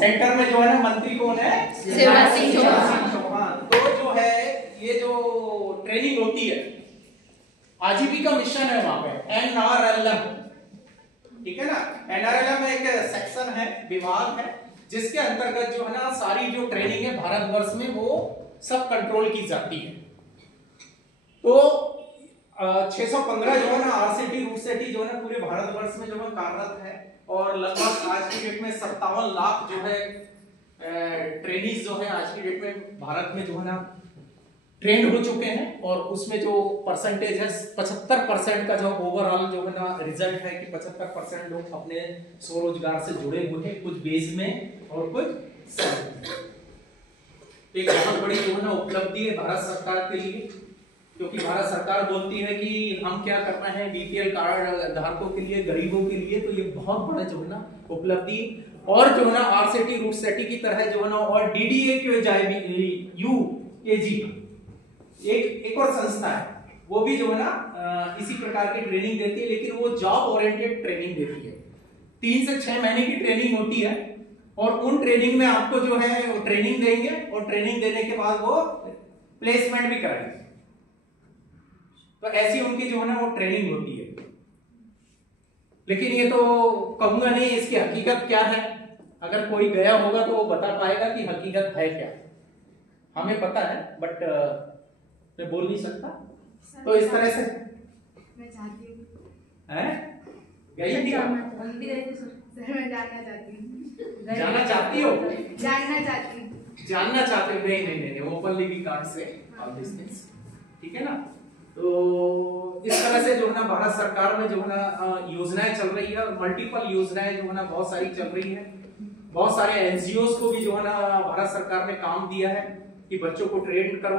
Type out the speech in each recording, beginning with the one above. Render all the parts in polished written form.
Centre में जो है ना मंत्री कौन है? शिवराज सिंह चौहान। तो जो है ये जो ट्रेनिंग होती है, आजीविका मिशन है वहां पे, NRLM, ठीक है ना। NRLM एक सेक्शन है, विभाग है, जिसके अंतर्गत जो है ना सारी जो ट्रेनिंग है भारतवर्ष में वो सब कंट्रोल की जाती है। तो 615 जो है ना RCT रूट सेटी जो है ना पूरे भारतवर्ष में जो है कार्यरत है, और लगभग आज की डेट में 57 लाख जो है ट्रेनीज जो है आज की डेट में भारत में जो है ना ट्रेंड हो चुके हैं। और उसमें जो परसेंटेज है 75% का जो ओवरऑल जो है ना रिजल्ट है कि 75% लोग अपने स्वरोजगार से जुड़े हुए हैं, कुछ बेस में और कुछ एक बहुत बड़ी जो है ना उपलब्धि है भारत सरकार के लिए, क्योंकि भारत सरकार बोलती है कि हम क्या करना है BPL कार्ड धारकों के लिए, गरीबों के लिए, तो ये बहुत बड़ा जो है ना उपलब्धि। और जो है ना RCT रूट सेटी की तरह जो है ना और DDA UAG एक और संस्था है, वो भी जो है ना इसी प्रकार की ट्रेनिंग देती है, लेकिन वो जॉब ओरिएंटेड ट्रेनिंग देती है। 3 से 6 महीने की ट्रेनिंग होती है, और उन ट्रेनिंग में आपको जो है वो ट्रेनिंग देंगे, और ट्रेनिंग देने के बाद वो प्लेसमेंट भी कराएंगे। तो ऐसी उनकी जो है ना वो ट्रेनिंग होती है। लेकिन ये तो कहूंगा नहीं इसकी हकीकत क्या है, अगर कोई गया होगा तो वो बता पाएगा कि हकीकत है क्या। हमें पता है बट मैं बोल नहीं सकता। तो इस तरह से मैं चाहती हूँ, हैं गई थी आप? सर मैं जानना चाहती हूँ। जाना चाहती हो? जानना चाहती हूँ। जानना चाहते हो? नहीं नहीं नहीं, openly we can't say all this things, ठीक है ना। तो इस तरह से जो है ना भारत सरकार में जो है ना योजनाएं चल रही है, और मल्टीपल योजनाएं जो है ना बहुत सारी चल रही है। बहुत सारे NGOs को भी जो है ना भारत सरकार ने काम दिया है कि बच्चों को ट्रेन करो,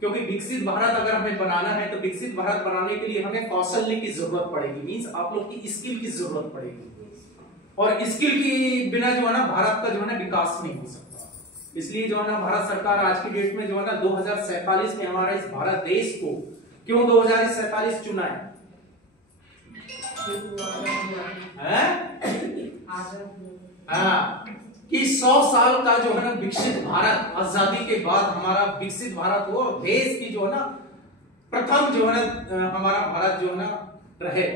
क्योंकि विकसित भारत अगर हमें बनाना है तो विकसित भारत बनाने के लिए हमें कौशल्य की जरूरत पड़ेगी, मींस आप लोग की स्किल की जरूरत पड़ेगी, और स्किल की बिना जो है ना भारत का जो है ना विकास नहीं हो सकता। इसलिए जो है ना भारत सरकार आज की डेट में जो है ना 2047 में हमारा इस भारत देश को क्यों 2047 चुना है? हाँ, कि 100 साल का जो है ना विकसित भारत, आजादी के बाद हमारा विकसित भारत हो, और देश की जो है ना प्रथम जो है ना हमारा भारत जो है ना रहे,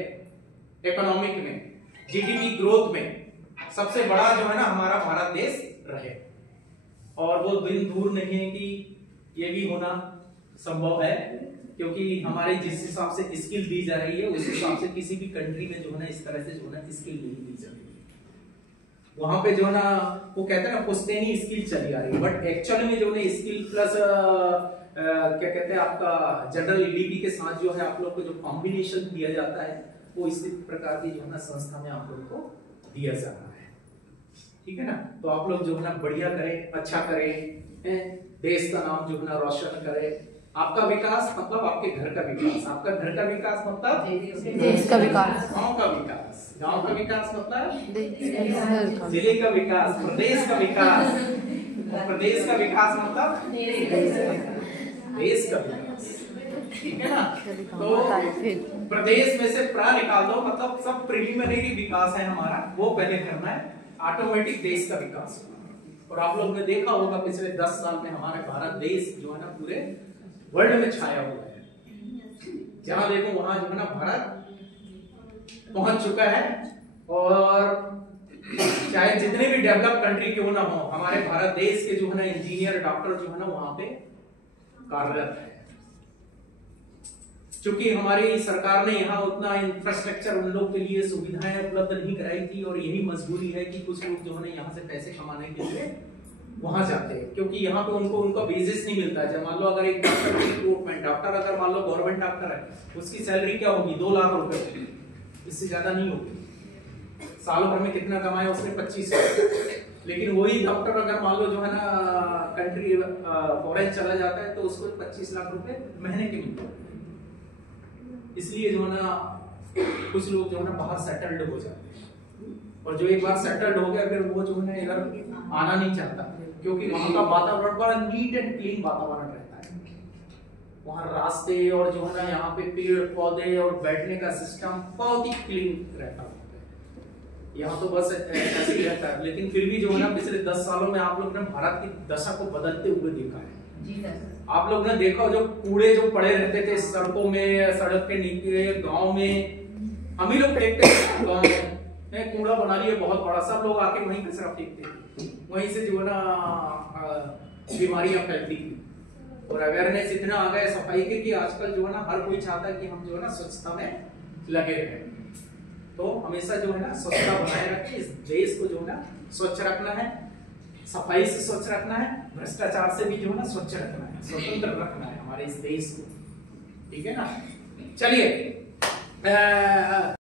इकोनॉमिक में, GDP ग्रोथ में सबसे बड़ा जो है ना हमारा भारत देश रहे। और वो दिन दूर नहीं है कि ये भी होना संभव है, क्योंकि हमारे जिस हिसाब से स्किल दी जा रही है उस हिसाब से किसी भी कंट्री में जो है ना इस तरह से जो है ना स्किल नहीं दी जा रही है। वहां पे जो है ना वो कहते हैं ना पुश्तैनी स्किल चली आ रही है, बट एक्चुअली में जो है स्किल प्लस क्या कहते हैं आपका जनरल EDP के साथ जो है आप लोग को जो कॉम्बिनेशन दिया जाता है वो इस प्रकार की जो है ना संस्था में आप लोग को दिया जा रहा है, ठीक है ना। तो आप लोग जो है ना बढ़िया करें, अच्छा करें, देश का नाम जो है ना रोशन करें। आपका विकास मतलब आपके घर का विकास, आपका घर का विकास मतलब देश का विकास, गांव का विकास, गांव का विकास मतलब जिले का विकास, प्रदेश का विकास, और प्रदेश का विकास मतलब देश का विकास, ठीक है ना। तो प्रदेश में से प्रा निकाल दो, मतलब सब प्रिलिमिनरी विकास है हमारा, वो पहले करना है, ऑटोमेटिक देश का विकास होगा। और आप लोग ने देखा होगा पिछले 10 साल में हमारे भारत देश जो है ना पूरे वर्ल्ड में छाया हुआ है, जहां देखो वहां जो है ना भारत पहुंच चुका है। और चाहे जितने भी डेवलप कंट्री क्यों ना हो, हमारे भारत देश के जो है ना इंजीनियर, डॉक्टर जो है ना वहां पे कार्यरत है। क्योंकि हमारी सरकार ने यहाँ उतना इंफ्रास्ट्रक्चर उन लोग के लिए सुविधाएं उपलब्ध नहीं कराई थी, और यही मजबूरी है कि कुछ लोग जो है ना यहाँ से पैसे कमाने के लिए वहां जाते हैं, क्योंकि यहाँ पे उनको उनका बेसिस नहीं मिलता है। जब मान लो अगर एक डॉक्टर की रिक्रूटमेंट, डॉक्टर अगर मान लो गवर्नमेंट डॉक्टर है, उसकी सैलरी क्या होगी? 2 लाख रुपए, इससे ज्यादा नहीं होगी। साल भर में कितना कमाया उसने? 25 लाख। लेकिन वही डॉक्टर अगर मान लो जो है ना कंट्री फॉरेन चला जाता है तो उसको 25 लाख रुपए महीने के मिलते हैं। इसलिए जो है ना कुछ लोग जो है ना बाहर सेटल्ड हो जाते हैं, और जो एक बार सेटल्ड हो गया फिर वो जो है ना इधर आना नहीं चाहता, क्योंकि वहां का वातावरण बड़ा नीट एंड क्लीन वातावरण रहता है। वहां रास्ते और जो है ना यहाँ पे पेड़ पौधे और बैठने का सिस्टम बहुत ही क्लीन रहता है। यहाँ तो बस ऐसे ही रहता है, लेकिन फिर भी जो है ना पिछले 10 सालों में आप लोग ने भारत की दशा को बदलते हुए देखा है। जी सर। आप लोग ने देखा जो कूड़े जो पड़े रहते थे सड़कों में, सड़क के नीचे, गांव में, हम ही लोग फेंकते थे गांव में, कूड़ा बना लिए बहुत बड़ा, सब लोग आके वहीं कचरा फेंकते थे, वहीं से जो है ना बीमारियां फैलती थी। और अवेयरनेस इतना आ गया सफाई के कि आजकल जो है ना हर कोई चाहता है कि हम जो है ना स्वच्छता में लगे रहे। तो हमेशा जो है ना स्वच्छता बनाए रखें, इस देश को जो है ना स्वच्छ रखना है, सफाई से स्वच्छ रखना है, भ्रष्टाचार से भी जो है ना स्वच्छ रखना है, स्वतंत्र रखना है हमारे इस देश को, ठीक है ना। चलिए